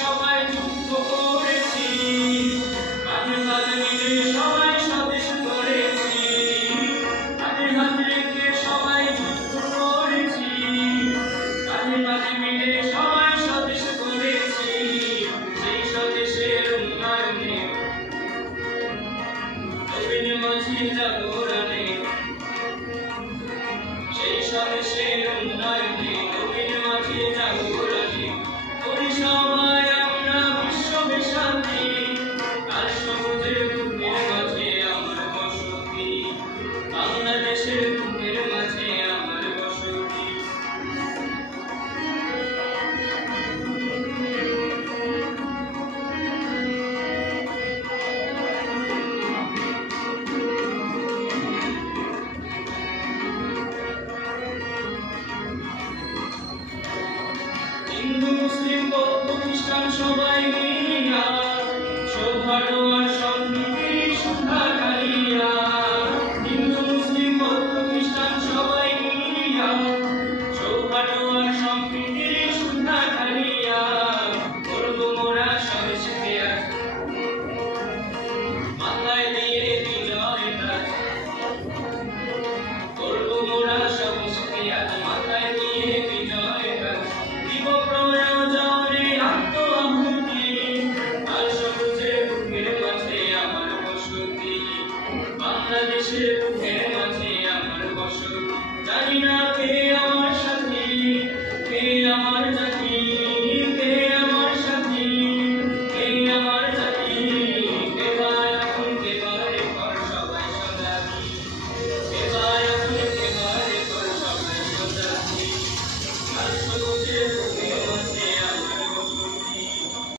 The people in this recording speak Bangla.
সবাই যুদ্ধ করেছি, কাঁধে কাঁধ মিলে সবাই স্বদেশ গড়েছি, কাঁধে কাঁধ রেখে সবাই যুদ্ধ করেছি, কাঁধে কাঁধ মিলে সবাই স্বদেশ গড়েছি। সেই স্বদেশের উন্নয়নে নবীন মাঝি জাগরণে, সেই স্বদেশের উন্নয়নে নবীন মাঝি জাগরণে করি সবাই আমরা বিশ্ববে শান্তি। আর সবুজের বুকের মাঝে আমার বসতি, বাংলাদেশের বুকের মাঝে আমার বসতি। হিন্দু মুসলিম বৌদ্ধ খ্রিস্টান সবাই মিলিয়া সৌভাগ্য আর সম্প্রীতির সন্ধ্যা ঢালিয়া, হিন্দু মুসলিম বৌদ্ধ খ্রিস্টান সবাই মিলিয়া সৌভাগ্য আর সম্প্রীতির সন্ধ্যা ঢালিয়া করব মোরা স্বদেশ ত্যাগ, মাথায় দিয়ে বিজয় গাছ করব মোরা স্বদেশ ত্যাগ, মাথায় দিয়ে বিজয় গাছ দিব প্রয়োজনে আত্মআহুতি। আর সবুজের বুকের মাঝে আমার বসতি, বাংলাদেশের